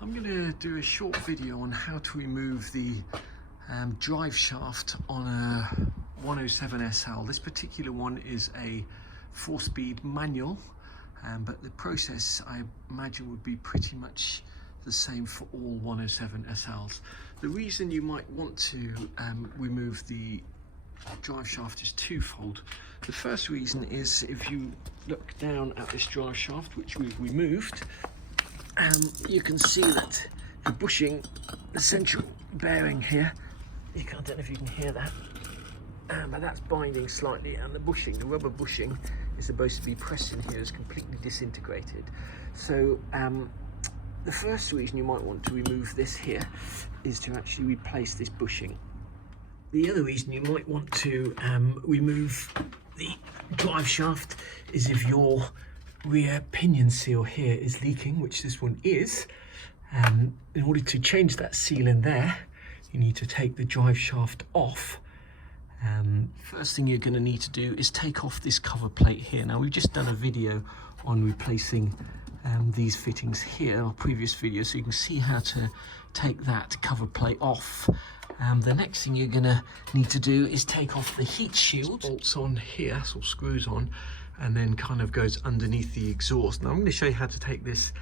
I'm going to do a short video on how to remove the drive shaft on a 107 SL. This particular one is a 4-speed manual, but the process I imagine would be pretty much the same for all 107 SLs. The reason you might want to remove the drive shaft is twofold. The first reason is if you look down at this drive shaft, which we've removed, you can see that the bushing, the central bearing here, I don't know if you can hear that, but that's binding slightly, and the bushing, the rubber bushing is supposed to be pressed in here, is completely disintegrated. So the first reason you might want to remove this here is to actually replace this bushing. The other reason you might want to remove the drive shaft is if your rear pinion seal here is leaking, which this one is. In order to change that seal in there, you need to take the drive shaft off. First thing you're going to need to do is take off this cover plate here. Now, we've just done a video on replacing these fittings here, our previous video, so you can see how to take that cover plate off. The next thing you're going to need to do is take off the heat shield. Bolts on here, so screws on, and then kind of goes underneath the exhaust. Now I'm going to show you how to take this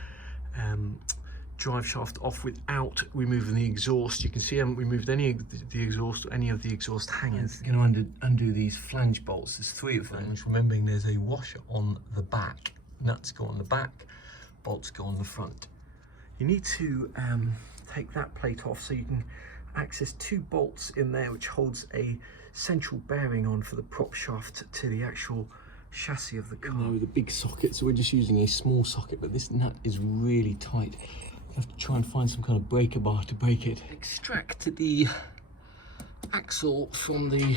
drive shaft off without removing the exhaust. You can see I haven't removed any of the exhaust or any of the exhaust hangers. I'm going to undo these flange bolts. There's 3 of them. Remembering there's a washer on the back. Nuts go on the back, bolts go on the front. You need to take that plate off so you can access 2 bolts in there, which holds a central bearing on for the prop shaft to the actual chassis of the car. No, the big socket, so we're just using a small socket, but this nut is really tight. You have to try and find some kind of breaker bar to break it. Extract the axle from the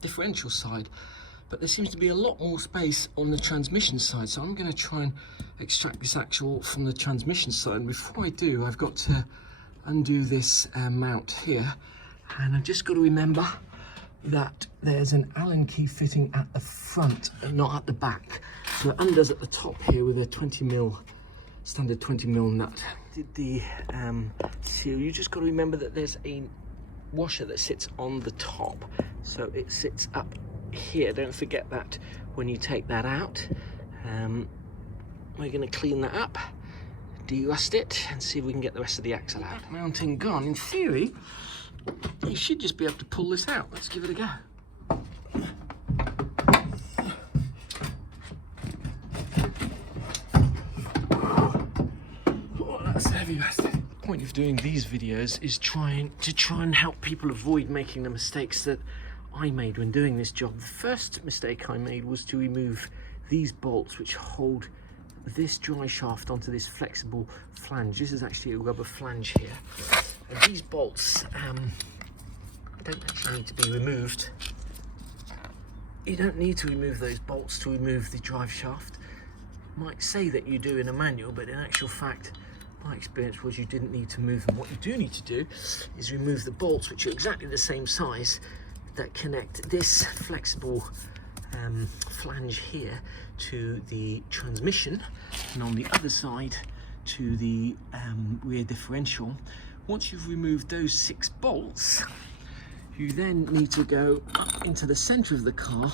differential side, but there seems to be a lot more space on the transmission side, so I'm going to try and extract this axle from the transmission side. And before I do, I've got to undo this mount here, and I've just got to remember that there's an Allen key fitting at the front and not at the back, so it undoes at the top here with a 20mm standard 20mm nut. Did the seal, you just got to remember that there's a washer that sits on the top, so it sits up here. Don't forget that when you take that out. We're going to clean that up, de-rust it, and see if we can get the rest of the axle out. Mounting gone, in theory you should just be able to pull this out. Let's give it a go. Oh, that's a heavy bastard. The point of doing these videos is trying and help people avoid making the mistakes that I made when doing this job. The first mistake I made was to remove these bolts which hold this drive shaft onto this flexible flange. This is actually a rubber flange here. And these bolts don't actually need to be removed. You don't need to remove those bolts to remove the drive shaft. You might say that you do in a manual, but in actual fact, my experience was you didn't need to move them. What you do need to do is remove the bolts, which are exactly the same size, that connect this flexible flange here to the transmission, and on the other side to the rear differential. Once you've removed those 6 bolts, you then need to go up into the center of the car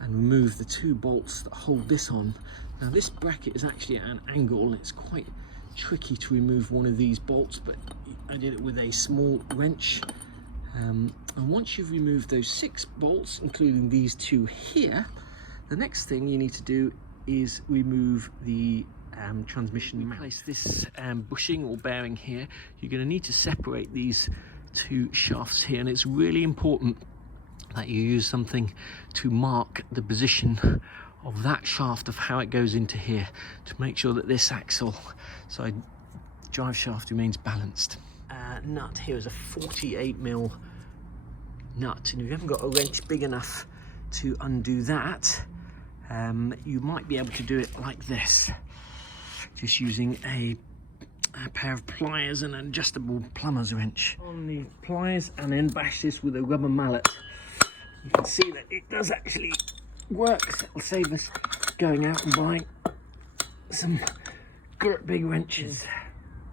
and remove the 2 bolts that hold this on. Now, this bracket is actually at an angle. It's quite tricky to remove one of these bolts, but I did it with a small wrench. And once you've removed those 6 bolts, including these 2 here, the next thing you need to do is remove the transmission mount. Place this bushing or bearing here. You're going to need to separate these 2 shafts here, and it's really important that you use something to mark the position of that shaft, of how it goes into here, to make sure that this axle side drive shaft remains balanced. Nut here is a 48mm nut, and if you haven't got a wrench big enough to undo that, you might be able to do it like this, just using a pair of pliers and an adjustable plumber's wrench on the pliers, and then bash this with a rubber mallet. You can see that it does actually work. So it'll save us going out and buying some big wrenches.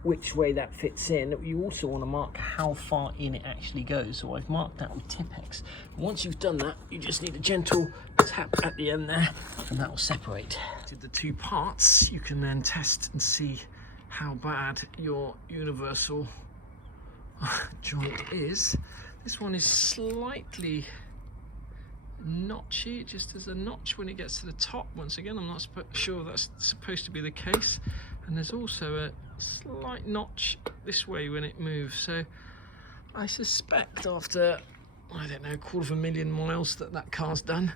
which way that fits in, you also want to mark how far in it actually goes. So I've marked that with Tippex. Once you've done that, you just need a gentle tap at the end there, and that will separate. To the two parts, you can then test and see how bad your universal joint is. This one is slightly notchy. It just has a notch when it gets to the top. Once again, I'm not sure that's supposed to be the case. And there's also a slight notch this way when it moves. So I suspect after, I don't know, 250,000 miles that car's done,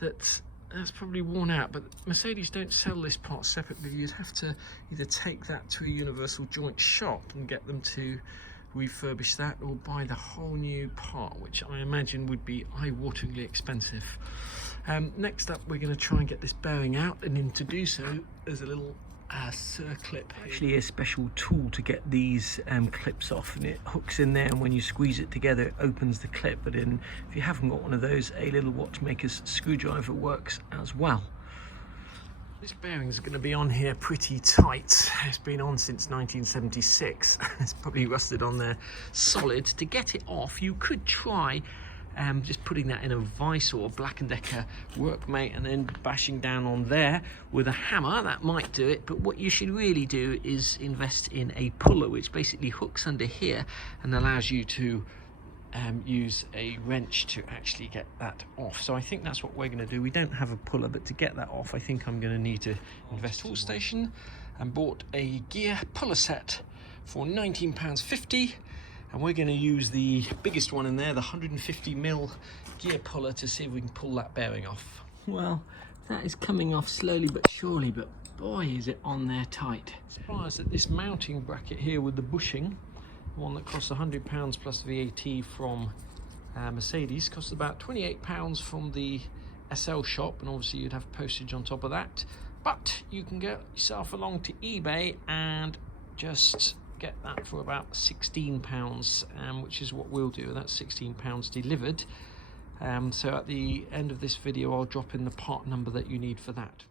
that's probably worn out. But Mercedes don't sell this part separately. You'd have to either take that to a universal joint shop and get them to refurbish that, or buy the whole new part, which I imagine would be eye-wateringly expensive. Next up, we're going to try and get this bearing out, and to do so, there's a little circlip. Actually a special tool to get these clips off, and it hooks in there, and when you squeeze it together it opens the clip. But if you haven't got one of those, a little watchmaker's screwdriver works as well. This bearing is going to be on here pretty tight. It's been on since 1976. It's probably rusted on there solid. To get it off, you could try just putting that in a vise or a Black & Decker workmate and then bashing down on there with a hammer. That might do it, but what you should really do is invest in a puller, which basically hooks under here and allows you to use a wrench to actually get that off. So I think that's what we're going to do. We don't have a puller, but to get that off, I think I'm going to need to invest in a tool station, and bought a gear puller set for £19.50. And we're going to use the biggest one in there, the 150mm gear puller, to see if we can pull that bearing off. Well, that is coming off slowly but surely, but boy is it on there tight. Surprised that this mounting bracket here with the bushing, the one that costs £100 plus VAT from Mercedes, costs about £28 from the SL shop, and obviously you'd have postage on top of that. But you can get yourself along to eBay and just get that for about £16, which is what we'll do. That's £16 delivered. So at the end of this video, I'll drop in the part number that you need for that.